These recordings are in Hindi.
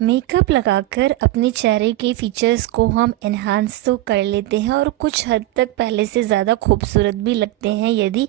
मेकअप लगाकर अपने चेहरे के फीचर्स को हम एनहांस तो कर लेते हैं और कुछ हद तक पहले से ज़्यादा खूबसूरत भी लगते हैं यदि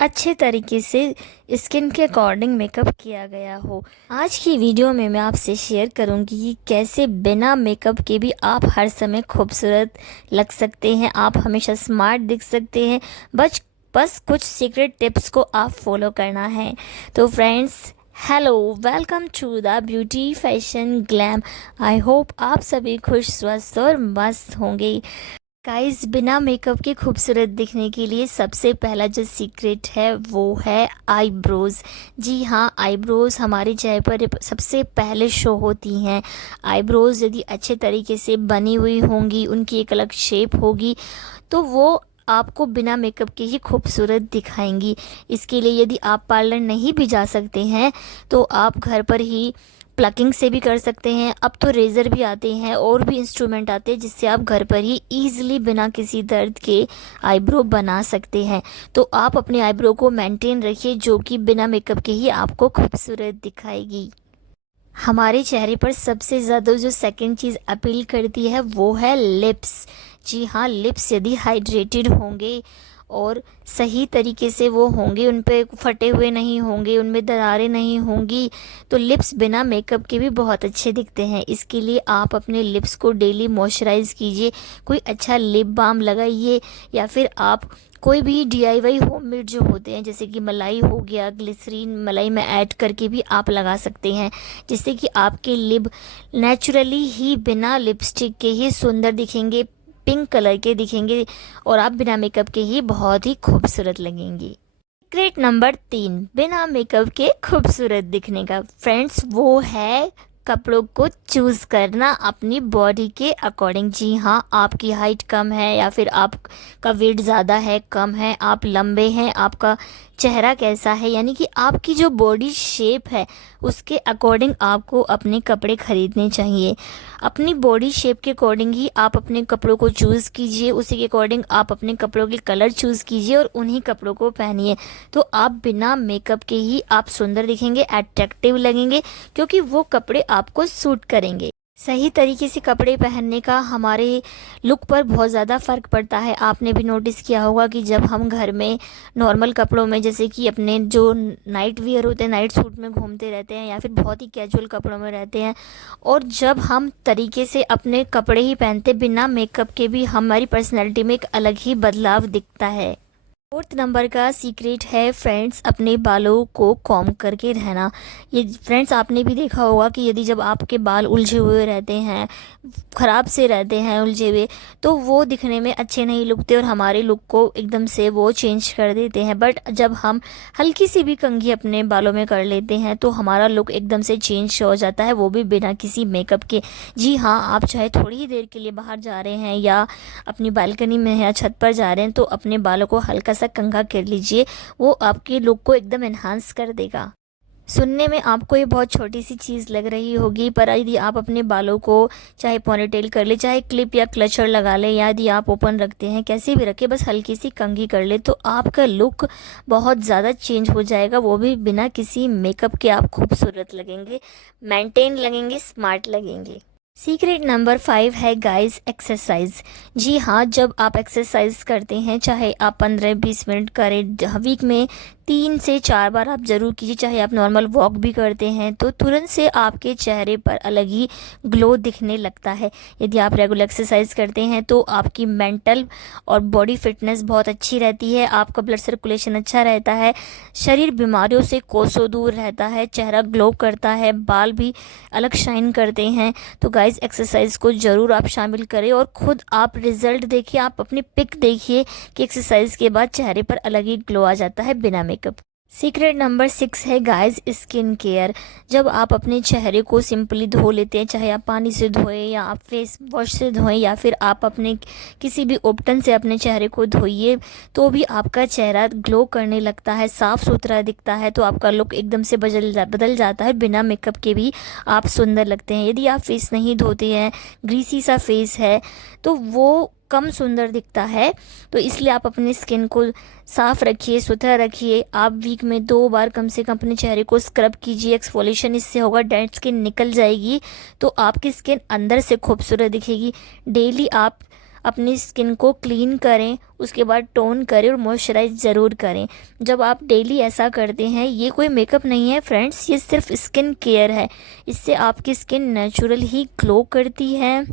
अच्छे तरीके से स्किन के अकॉर्डिंग मेकअप किया गया हो। आज की वीडियो में मैं आपसे शेयर करूंगी कि कैसे बिना मेकअप के भी आप हर समय खूबसूरत लग सकते हैं, आप हमेशा स्मार्ट दिख सकते हैं। बस कुछ सीक्रेट टिप्स को आप फॉलो करना है। तो friends, hello, welcome to the beauty fashion glam. I hope आप सभी खुश, स्वस्थ और मस्त होंगे। गाइस, बिना मेकअप के खूबसूरत दिखने के लिए सबसे पहला जो सीक्रेट है वो है आईब्रोज़। जी हाँ, आईब्रोज़ हमारे चेहरे पर सबसे पहले शो होती हैं। आईब्रोज़ यदि अच्छे तरीके से बनी हुई होंगी, उनकी एक अलग शेप होगी, तो वो आपको बिना मेकअप के ही खूबसूरत दिखाएंगी। इसके लिए यदि आप पार्लर नहीं भी जा सकते हैं तो आप घर पर ही प्लकिंग से भी कर सकते हैं। अब तो रेज़र भी आते हैं और भी इंस्ट्रूमेंट आते हैं जिससे आप घर पर ही ईजिली बिना किसी दर्द के आईब्रो बना सकते हैं। तो आप अपने आईब्रो को मेंटेन रखिए, जो कि बिना मेकअप के ही आपको खूबसूरत दिखाएगी। हमारे चेहरे पर सबसे ज़्यादा जो सेकंड चीज़ अपील करती है वो है लिप्स। जी हाँ, लिप्स यदि हाइड्रेटेड होंगे और सही तरीके से वो होंगे, उन पे फटे हुए नहीं होंगे, उनमें दरारें नहीं होंगी, तो लिप्स बिना मेकअप के भी बहुत अच्छे दिखते हैं। इसके लिए आप अपने लिप्स को डेली मॉइस्चराइज़ कीजिए, कोई अच्छा लिप बाम लगाइए, या फिर आप कोई भी डीआईवाई होममेड जो होते हैं जैसे कि मलाई हो गया, ग्लिसरीन मलाई में ऐड करके भी आप लगा सकते हैं, जिससे कि आपके लिप नेचुरली ही बिना लिपस्टिक के ही सुंदर दिखेंगे, पिंक कलर के दिखेंगे और आप बिना मेकअप के ही बहुत ही खूबसूरत लगेंगी। सीक्रेट नंबर 3 बिना मेकअप के खूबसूरत दिखने का, फ्रेंड्स, वो है कपड़ों को चूज़ करना अपनी बॉडी के अकॉर्डिंग। जी हाँ, आपकी हाइट कम है या फिर आपका वेट ज़्यादा है, कम है, आप लंबे हैं, आपका चेहरा कैसा है, यानी कि आपकी जो बॉडी शेप है उसके अकॉर्डिंग आपको अपने कपड़े खरीदने चाहिए। अपनी बॉडी शेप के अकॉर्डिंग ही आप अपने कपड़ों को चूज़ कीजिए, उसी के अकॉर्डिंग आप अपने कपड़ों के कलर चूज़ कीजिए और उन्हीं कपड़ों को पहनिए। तो आप बिना मेकअप के ही आप सुंदर दिखेंगे, अट्रैक्टिव लगेंगे, क्योंकि वो कपड़े आपको सूट करेंगे। सही तरीके से कपड़े पहनने का हमारे लुक पर बहुत ज़्यादा फ़र्क पड़ता है। आपने भी नोटिस किया होगा कि जब हम घर में नॉर्मल कपड़ों में, जैसे कि अपने जो नाइट वियर होते हैं, नाइट सूट में घूमते रहते हैं या फिर बहुत ही कैजुअल कपड़ों में रहते हैं, और जब हम तरीके से अपने कपड़े ही पहनते बिना मेकअप के भी, हमारी पर्सनैलिटी में एक अलग ही बदलाव दिखता है। फोर्थ नंबर का सीक्रेट है फ्रेंड्स, अपने बालों को कॉम्ब करके रहना। ये फ्रेंड्स, आपने भी देखा होगा कि यदि जब आपके बाल उलझे हुए रहते हैं, ख़राब से रहते हैं उलझे हुए, तो वो दिखने में अच्छे नहीं लगते और हमारे लुक को एकदम से वो चेंज कर देते हैं। बट जब हम हल्की सी भी कंघी अपने बालों में कर लेते हैं तो हमारा लुक एकदम से चेंज हो जाता है, वो भी बिना किसी मेकअप के। जी हाँ, आप चाहे थोड़ी ही देर के लिए बाहर जा रहे हैं या अपनी बालकनी में या छत पर जा रहे हैं तो अपने बालों को हल्का सा कंघा कर लीजिए, वो आपके लुक को एकदम एनहांस कर देगा। सुनने में आपको ये बहुत छोटी सी चीज़ लग रही होगी, पर यदि आप अपने बालों को चाहे पोनीटेल कर ले, चाहे क्लिप या क्लचर लगा ले, या यदि आप ओपन रखते हैं, कैसे भी रखें, बस हल्की सी कंघी कर ले, तो आपका लुक बहुत ज़्यादा चेंज हो जाएगा। वो भी बिना किसी मेकअप के आप खूबसूरत लगेंगे, मेंटेन लगेंगे, स्मार्ट लगेंगे। सीक्रेट नंबर 5 है गाइस, एक्सरसाइज। जी हाँ, जब आप एक्सरसाइज करते हैं, चाहे आप 15-20 मिनट करें, वीक में 3 से 4 बार आप ज़रूर कीजिए, चाहे आप नॉर्मल वॉक भी करते हैं, तो तुरंत से आपके चेहरे पर अलग ही ग्लो दिखने लगता है। यदि आप रेगुलर एक्सरसाइज करते हैं तो आपकी मेंटल और बॉडी फिटनेस बहुत अच्छी रहती है, आपका ब्लड सर्कुलेशन अच्छा रहता है, शरीर बीमारियों से कोसों दूर रहता है, चेहरा ग्लो करता है, बाल भी अलग शाइन करते हैं। तो गाइस, एक्सरसाइज को ज़रूर आप शामिल करें और ख़ुद आप रिज़ल्ट देखिए, आप अपनी पिक देखिए कि एक्सरसाइज के बाद चेहरे पर अलग ही ग्लो आ जाता है बिना मेकअप। सीक्रेट नंबर 6 है गाइस, स्किन केयर। जब आप अपने चेहरे को सिंपली धो लेते हैं, चाहे आप पानी से धोएं या आप फेस वॉश से धोएं या फिर आप अपने किसी भी उपटन से अपने चेहरे को धोइए, तो भी आपका चेहरा ग्लो करने लगता है, साफ़ सुथरा दिखता है, तो आपका लुक एकदम से बदल जाता है। बिना मेकअप के भी आप सुंदर लगते हैं। यदि आप फेस नहीं धोते हैं, ग्रीसी सा फेस है, तो वो कम सुंदर दिखता है। तो इसलिए आप अपनी स्किन को साफ़ रखिए, सुथरा रखिए। आप वीक में 2 बार कम से कम अपने चेहरे को स्क्रब कीजिए, एक्सफोलिएशन इससे होगा, डेड स्किन निकल जाएगी, तो आपकी स्किन अंदर से खूबसूरत दिखेगी। डेली आप अपनी स्किन को क्लीन करें, उसके बाद टोन करें और मॉइस्चराइज ज़रूर करें। जब आप डेली ऐसा करते हैं, ये कोई मेकअप नहीं है फ्रेंड्स, ये सिर्फ स्किन केयर है। इससे आपकी स्किन नेचुरल ही ग्लो करती है,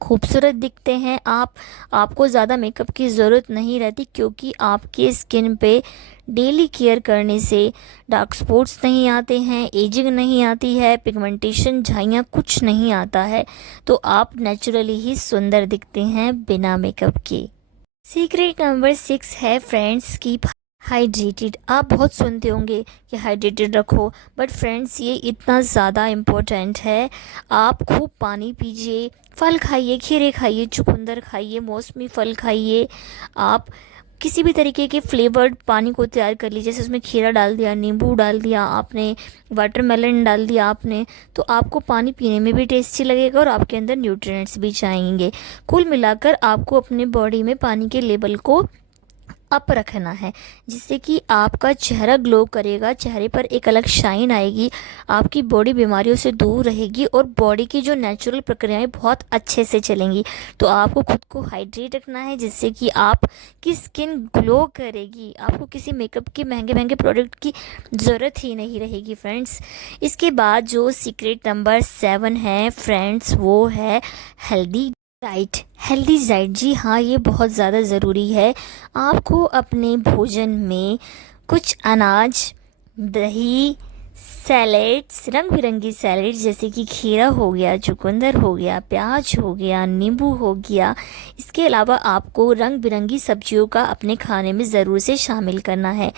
खूबसूरत दिखते हैं आप। आपको ज़्यादा मेकअप की ज़रूरत नहीं रहती, क्योंकि आपके स्किन पे डेली केयर करने से डार्क स्पॉट्स नहीं आते हैं, एजिंग नहीं आती है, पिगमेंटेशन, झाइयाँ कुछ नहीं आता है। तो आप नेचुरली ही सुंदर दिखते हैं बिना मेकअप के। सीक्रेट नंबर 6 है फ्रेंड्स, कीप हाइड्रेटेड। आप बहुत सुनते होंगे कि हाइड्रेटेड रखो, बट फ्रेंड्स ये इतना ज़्यादा इम्पोर्टेंट है। आप खूब पानी पीजिए, फल खाइए, खीरे खाइए, चुकंदर खाइए, मौसमी फल खाइए। आप किसी भी तरीके के फ्लेवर्ड पानी को तैयार कर लीजिए, जैसे उसमें खीरा डाल दिया, नींबू डाल दिया आपने, वाटरमेलन डाल दिया आपने, तो आपको पानी पीने में भी टेस्टी लगेगा और आपके अंदर न्यूट्रिएंट्स भी जाएंगे। कुल मिलाकर आपको अपने बॉडी में पानी के लेवल को अप रखना है, जिससे कि आपका चेहरा ग्लो करेगा, चेहरे पर एक अलग शाइन आएगी, आपकी बॉडी बीमारियों से दूर रहेगी और बॉडी की जो नेचुरल प्रक्रियाएं बहुत अच्छे से चलेंगी। तो आपको खुद को हाइड्रेट रखना है, जिससे कि आपकी स्किन ग्लो करेगी। आपको किसी मेकअप के महंगे महंगे प्रोडक्ट की ज़रूरत ही नहीं रहेगी फ्रेंड्स। इसके बाद जो सीक्रेट नंबर 7 है फ्रेंड्स, वो है हेल्दी डाइट। हेल्दी डाइट, जी हाँ, ये बहुत ज़्यादा ज़रूरी है। आपको अपने भोजन में कुछ अनाज, दही, सैलेड्स, रंग बिरंगी सैलेड्स जैसे कि खीरा हो गया, चुकंदर हो गया, प्याज हो गया, नींबू हो गया, इसके अलावा आपको रंग बिरंगी सब्जियों का अपने खाने में ज़रूर से शामिल करना है।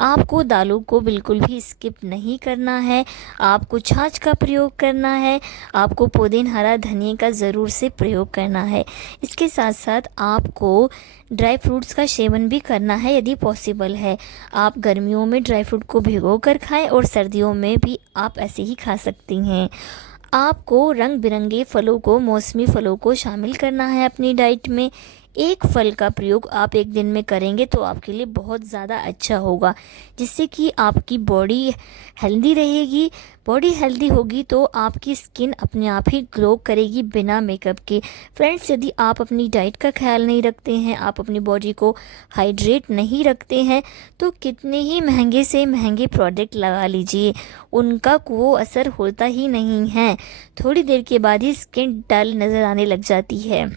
आपको दालों को बिल्कुल भी स्किप नहीं करना है। आपको छाछ का प्रयोग करना है। आपको पुदीना, हरा धनिया का ज़रूर से प्रयोग करना है। इसके साथ साथ आपको ड्राई फ्रूट्स का सेवन भी करना है यदि पॉसिबल है। आप गर्मियों में ड्राई फ्रूट को भिगो कर खाएं और सर्दियों में भी आप ऐसे ही खा सकती हैं। आपको रंग बिरंगे फलों को, मौसमी फलों को शामिल करना है अपनी डाइट में। एक फल का प्रयोग आप एक दिन में करेंगे तो आपके लिए बहुत ज़्यादा अच्छा होगा, जिससे कि आपकी बॉडी हेल्दी रहेगी। बॉडी हेल्दी होगी तो आपकी स्किन अपने आप ही ग्लो करेगी बिना मेकअप के। फ्रेंड्स, यदि आप अपनी डाइट का ख्याल नहीं रखते हैं, आप अपनी बॉडी को हाइड्रेट नहीं रखते हैं, तो कितने ही महंगे से महंगे प्रोडक्ट लगा लीजिए, उनका कोई असर होता ही नहीं है। थोड़ी देर के बाद ही स्किन डल नज़र आने लग जाती है।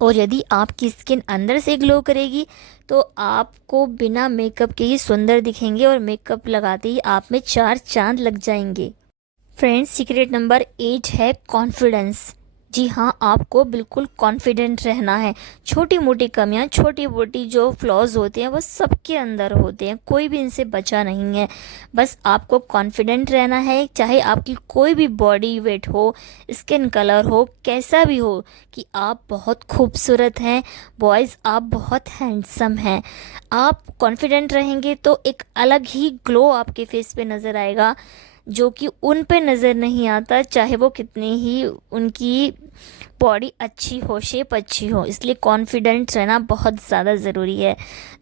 और यदि आपकी स्किन अंदर से ग्लो करेगी तो आपको बिना मेकअप के ही सुंदर दिखेंगे और मेकअप लगाते ही आप में 4 चांद लग जाएंगे। फ्रेंड्स, सीक्रेट नंबर 8 है कॉन्फिडेंस। जी हाँ, आपको बिल्कुल कॉन्फिडेंट रहना है। छोटी मोटी कमियां, छोटी मोटी जो फ्लॉज होते हैं वो सबके अंदर होते हैं, कोई भी इनसे बचा नहीं है। बस आपको कॉन्फिडेंट रहना है, चाहे आपकी कोई भी बॉडी वेट हो, स्किन कलर हो, कैसा भी हो, कि आप बहुत खूबसूरत हैं। बॉयज़, आप बहुत हैंडसम हैं। आप कॉन्फिडेंट रहेंगे तो एक अलग ही ग्लो आपके फेस पे नज़र आएगा, जो कि उन पे नज़र नहीं आता, चाहे वो कितनी ही उनकी बॉडी अच्छी हो, शेप अच्छी हो। इसलिए कॉन्फिडेंट रहना बहुत ज़्यादा ज़रूरी है।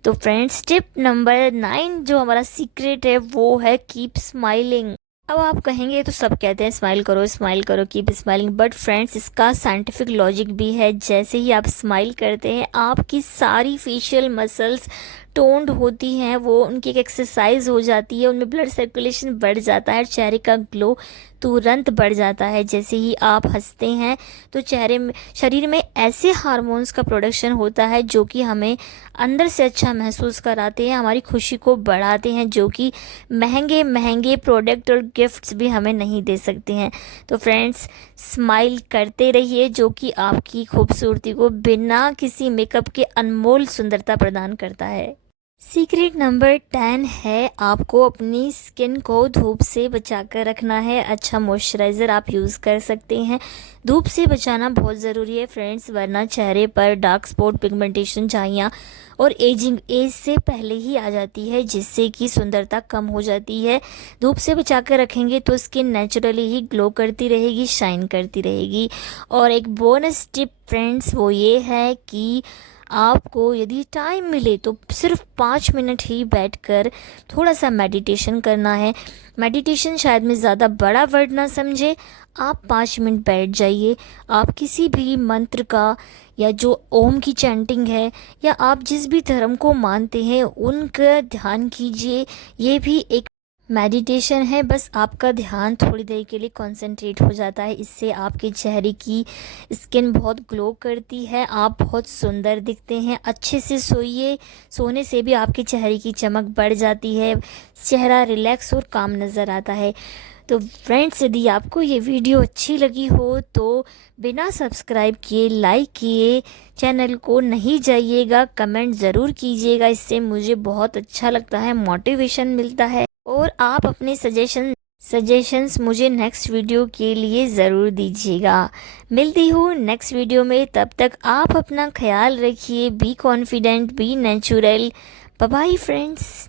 तो फ्रेंड्स, टिप नंबर 9 जो हमारा सीक्रेट है वो है कीप स्माइलिंग। अब आप कहेंगे तो सब कहते हैं स्माइल करो, कीप स्माइलिंग, बट फ्रेंड्स इसका साइंटिफिक लॉजिक भी है। जैसे ही आप स्माइल करते हैं, आपकी सारी फेशियल मसल्स टोन्ड होती हैं, वो उनकी एक एक्सरसाइज हो जाती है, उनमें ब्लड सर्कुलेशन बढ़ जाता है, चेहरे का ग्लो तुरंत बढ़ जाता है। जैसे ही आप हंसते हैं तो चेहरे में, शरीर में ऐसे हार्मोन्स का प्रोडक्शन होता है जो कि हमें अंदर से अच्छा महसूस कराते हैं, हमारी खुशी को बढ़ाते हैं, जो कि महंगे महंगे प्रोडक्ट और गिफ्ट्स भी हमें नहीं दे सकते हैं। तो फ्रेंड्स, स्माइल करते रहिए, जो कि आपकी खूबसूरती को बिना किसी मेकअप के अनमोल सुंदरता प्रदान करता है। सीक्रेट नंबर 10 है, आपको अपनी स्किन को धूप से बचा कर रखना है। अच्छा मॉइस्चराइज़र आप यूज़ कर सकते हैं। धूप से बचाना बहुत ज़रूरी है फ्रेंड्स, वरना चेहरे पर डार्क स्पॉट, पिगमेंटेशन, झाइयाँ और एज से पहले ही आ जाती है, जिससे कि सुंदरता कम हो जाती है। धूप से बचा कर रखेंगे तो स्किन नेचुरली ही ग्लो करती रहेगी, शाइन करती रहेगी। और एक बोनस टिप फ्रेंड्स वो ये है कि आपको यदि टाइम मिले तो सिर्फ 5 मिनट ही बैठकर थोड़ा सा मेडिटेशन करना है। मेडिटेशन शायद मैं ज़्यादा बड़ा वर्ड ना समझे, आप 5 मिनट बैठ जाइए। आप किसी भी मंत्र का या जो ओम की चैंटिंग है या आप जिस भी धर्म को मानते हैं उनका ध्यान कीजिए। ये भी एक मेडिटेशन है, बस आपका ध्यान थोड़ी देर के लिए कंसंट्रेट हो जाता है। इससे आपके चेहरे की स्किन बहुत ग्लो करती है, आप बहुत सुंदर दिखते हैं। अच्छे से सोइए, सोने से भी आपके चेहरे की चमक बढ़ जाती है, चेहरा रिलैक्स और काम नज़र आता है। तो फ्रेंड्स, यदि आपको ये वीडियो अच्छी लगी हो तो बिना सब्सक्राइब किए, लाइक किए चैनल को नहीं जाइएगा, कमेंट ज़रूर कीजिएगा। इससे मुझे बहुत अच्छा लगता है, मोटिवेशन मिलता है। और आप अपने सजेशंस मुझे नेक्स्ट वीडियो के लिए ज़रूर दीजिएगा। मिलती हूँ नेक्स्ट वीडियो में, तब तक आप अपना ख्याल रखिए। Be confident, be natural. Bye bye friends.